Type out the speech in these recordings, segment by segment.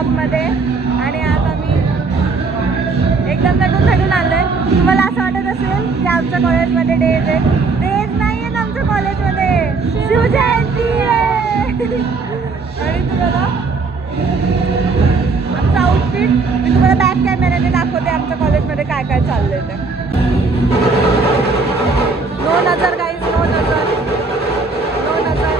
शॉपमध्ये आणि आज आम्ही एकदम नटून आलोय. तुम्हाला असं वाटत असेल की आमच्या कॉलेजमध्ये डेज आहे. डेज नाही आहेत आमच्या कॉलेजमध्ये, शिवजयंती आहे. आणि तुम्हाला आमचं आउटफिट मी तुम्हाला बॅक कॅमेऱ्याने दाखवते आमच्या कॉलेजमध्ये काय काय चाललंय ते. नो नजर गाईज, नो नजर, नो नजर.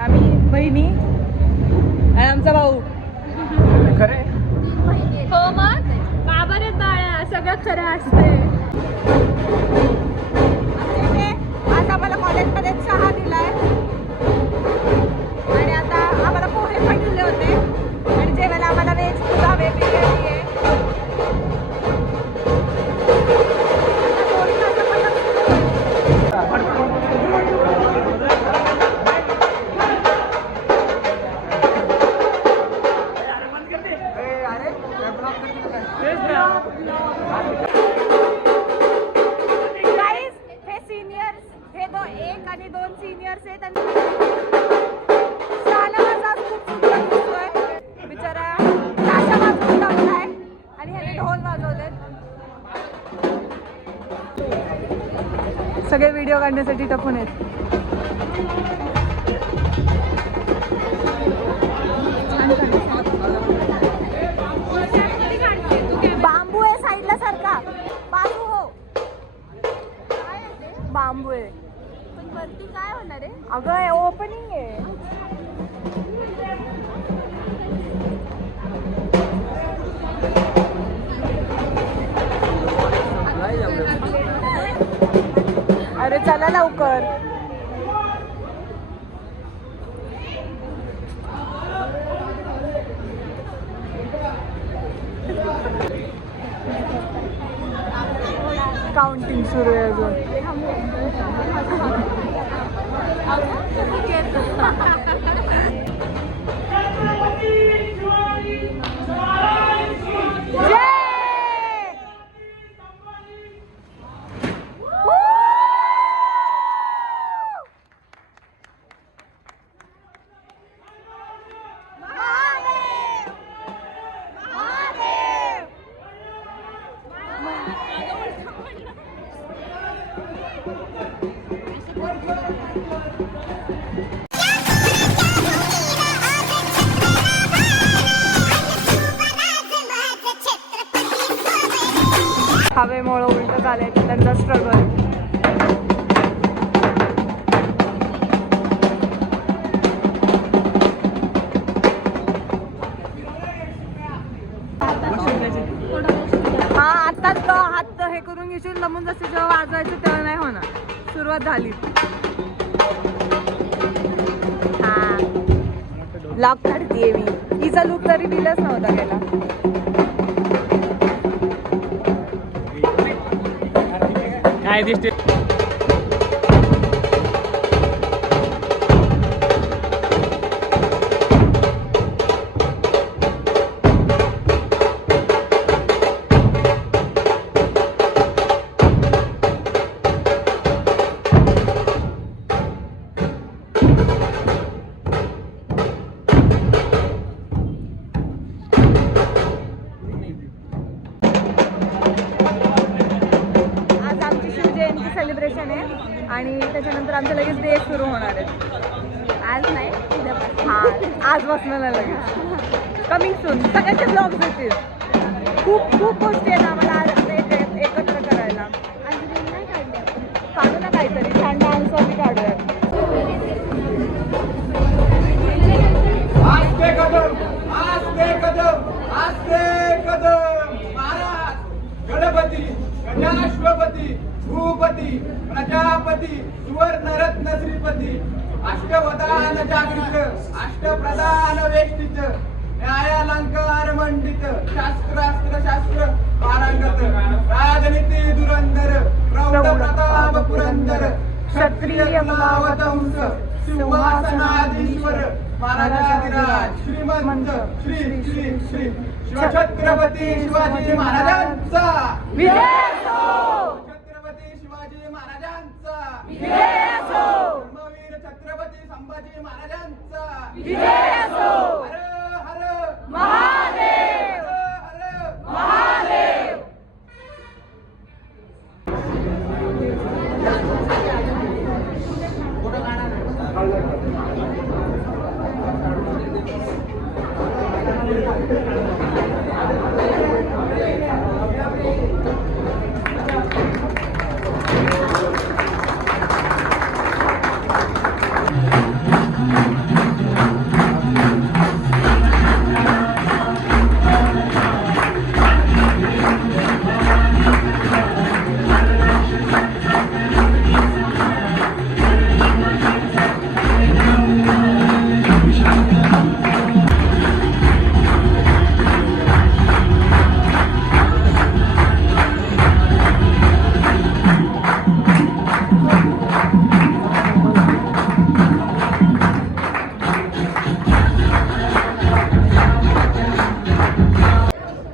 आम्ही बहिणी आणि आमचा भाऊ. खरे हो मग बाबा बाळा सगळं खरं असते. आज आम्हाला कॉलेजमध्ये चहा दिलाय आणि आता आम्हाला पोहे पण दिले होते आणि जेवायला आम्हाला व्हेज पुलाव बिर्याणी आहे. एक आणि दोन सिनियर्स आहेत आणि खूप सुंदर दिसतोय बिचारा. ताशा वाजवून टाकलाय आणि ह्याने ढोल वाजवलेत. सगळे व्हिडिओ काढण्यासाठी टपून आहेत. बांबू आहे साईडला सारखा. बाजू हो बांबू आहे. वरती काय होणार आहे? अगं ओपनिंग आहे. अरे चला लवकर. काउंटिंग सुरू आहे अजून. हवेमुळे उलट झालंय त्यांचा स्ट्रगल. हा आत्ताच हात हे करून घेशील लमून जसे जेव्हा वाजवायचं तेव्हा नाही होणार. सुरुवात झाली. हा लॉक काढतीये मी. हिचा लूक तरी दिलंच नव्हता गेला. काय दिसते आमचे लगेच डे सुरू होणार आहेत. आज नाही उद्यापासून. हा आजपासून लगेच कमिंग सून सगळ्यांचे ब्लॉग्स येतील. खूप खूप गोष्टी आहेत आम्हाला आज एकत्र करायला. आज रील नाही काढली आपण. काढू ना काहीतरी छान डान्स वगैरे काढूयात. आस्ते कदम आस्ते कदम आस्ते कदम. महाराज गणपती गणाश्वपती भूपती प्रजापती सुवर्णरत्न श्रीपती अष्टवदान जागृत अष्टप्रधान वेष्टित न्यायालंकार मंडित शास्त्रास्त्र शास्त्र पारंगत राजनीती धुरंधर प्रौढ प्रताप पुरंदर क्षत्रिय कुलावतंस सिंहासनाधीश्वर महाराजाधिराज श्रीमंत श्री श्री श्री शिवछत्रपती शिवाजी महाराजांचा विजय असो! छत्रपती शिवाजी महाराजांचा विजय असो! धर्मवीर छत्रपती संभाजी महाराजांचा विजय असो! हर हर महादेव! हर हर महादेव!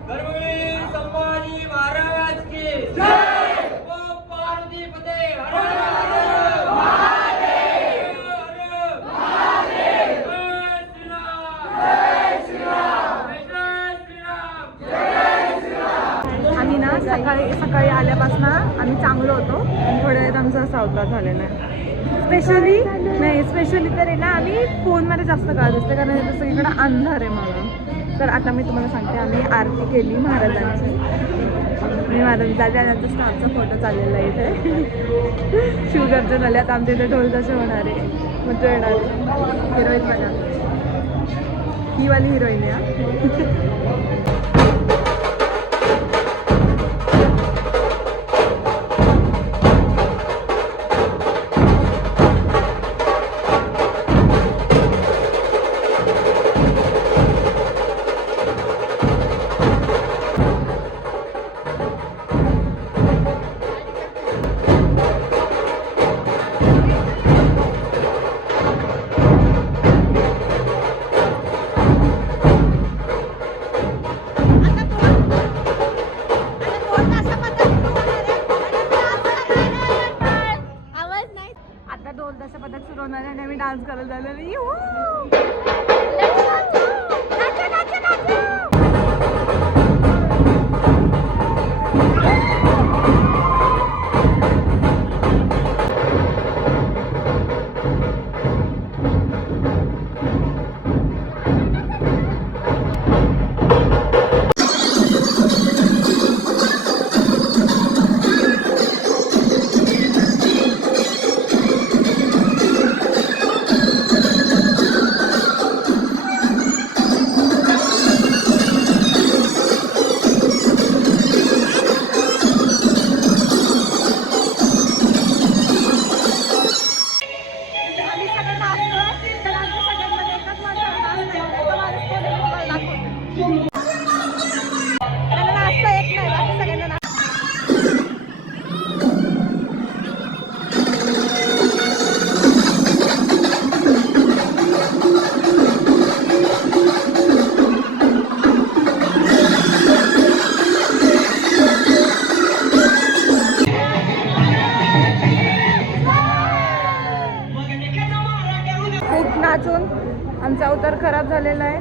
धर्मवीर संभाजी महाराज की जय. ओ पार्वती पते हर हर महादेव. हर महादेव. जय श्रीराम जय श्रीराम जय श्रीराम. आम्ही ना सकाळी आल्यापासून आम्ही चांगलो होतो आणि थोड्या वेळात आमचा असा अवतार झालेला आहे. स्पेशली तर आहे ना आम्ही फोनमध्ये जास्त काढत असते कारण इथं सगळीकडे अंधार आहे म्हणून. तर आता मी तुम्हाला सांगते आम्ही आरती केली महाराजांची. मी महाराजांचा आमचा फोटो चाललेला आहे इथे. शिवगर्जन झाले आता आमच्या इथे ढोल कसे होणार आहे मजा येणार आहे. हिरोईन बघा ही वाली हिरोईन आहे. डान्स करायला झालेलं. आमचा अवतार खराब झालेला आहे,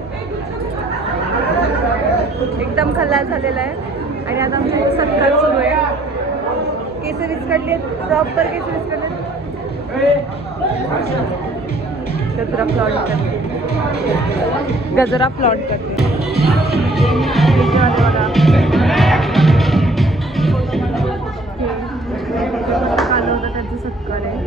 एकदम खल्लास झालेला आहे. आणि आता आमचा सत्कार सुरू आहे. केसरीच काढले, प्रॉपर केसरीच काढले. गजरा फ्लॉन्ट करते. गजरा फ्लॉन्ट करते. काल होतं त्यांचं सत्कार आहे.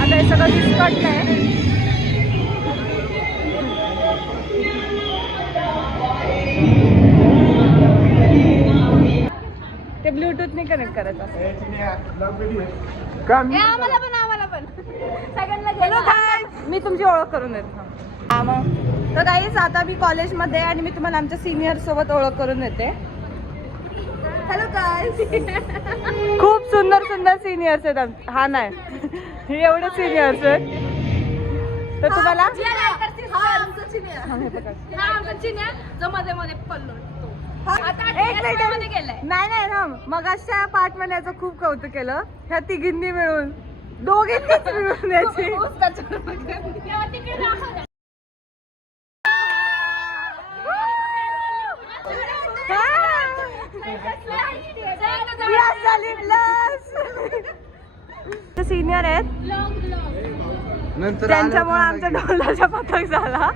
आता हे सगळं विस्कटलंय. ते ब्लूटूथने कनेक्ट करायचं असतं. आम्हाला पण सगळ्यांना हॅलो गाईज, मी तुमची ओळख करून देते. हा मग तर गाईज आता मी कॉलेजमध्ये आणि मी तुम्हाला आमच्या सिनियर सोबत ओळख करून देते. हॅलो गाईज, खूप सुंदर सुंदर सिनियर्स आहेत हा नाही हे एवढे सिनियर्स आहेत. तर तुम्हाला एक मिनिट. नाही थांब, मग अशा पार्ट मध्ये याचं खूप कौतुक केलं ह्या तिघींनी मिळून, दोघींनीच मिळून याची. सिनियर आहेत त्यांच्यामुळे आमच्या ढोलाचा पथक झाला.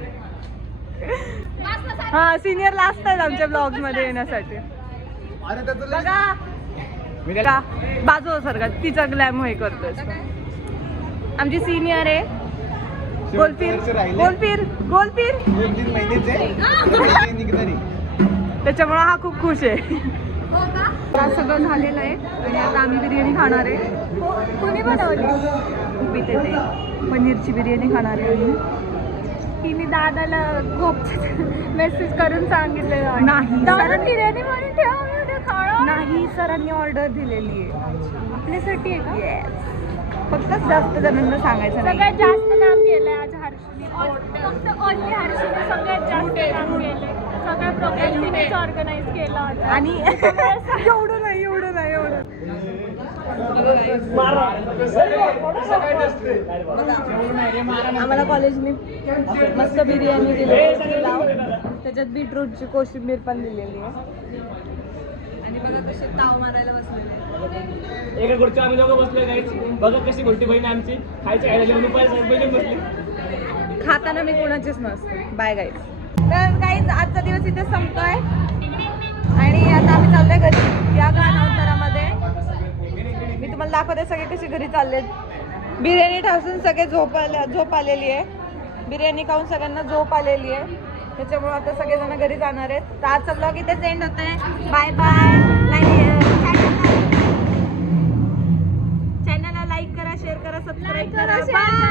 हा सिनियर लास्ट आहेत आमच्या ब्लॉग मध्ये येण्यासाठी. बघा बाजू सारखा तिचा ग्लॅम हे करतोय. आमची सिनियर आहे गोलपीर गोलपीर गोलपीर, त्याच्यामुळे हा खूप खुश आहे. सगळं झालेलं आहे आणि आता आम्ही बिर्याणी खाणार आहे. कोणी बनवली? उभी ते पनीरची बिर्याणी खाणार आहे. तिने दादाला खूप मेसेज करून सांगितलेलं नाही दादा बिर्याणी म्हणून ठेवा. नाही सरांनी ऑर्डर दिलेली आहे आपल्यासाठी आहे का? येस, फक्त जास्त जणांना सांगायचं नाही. सगळ्यात जास्त काम केलंय आज हर्षीने. फक्त ओनली हर्षीने सगळ्यात जास्त काम केलंय. सगळ्या प्रोग्राम तिनेच ऑर्गनाईज केला होता. आणि एवढं नाही एवढं नाही एवढं. आम्हाला कॉलेजने मस्त बिर्याणी दिली, पुलाव, त्याच्यात बीटरूटची कोशिंबीर पण दिलेली आहे. आणि बघा कसे ताव मारायला बसलेले. एका गोष्टी आम्ही दोघं बसलोय गाईच. बघा कशी गोष्टी बहीण आमची खायची खायला जेवण पाहिजे बसली. खाताना मी कोणाचीच नसते. Bye guys. तर गाईज आजचा दिवस इथे संपतोय आणि आता आम्ही चाललोय घरी. या कालांतरामध्ये मी तुम्हाला दाखवते सगळे कसे घरी चाललेत. बिर्याणी ठासून सगळे झोप आलेली आहे. बिर्याणी खाऊन सगळ्यांना झोप आलेली आहे. त्याच्यामुळे आता सगळेजण घरी जाणार आहेत. तर आजचा ब्लॉग इथेच एंड होत आहे. Bye bye. चॅनलला लाईक करा, शेअर करा, सबस्क्राईब करा. बाय.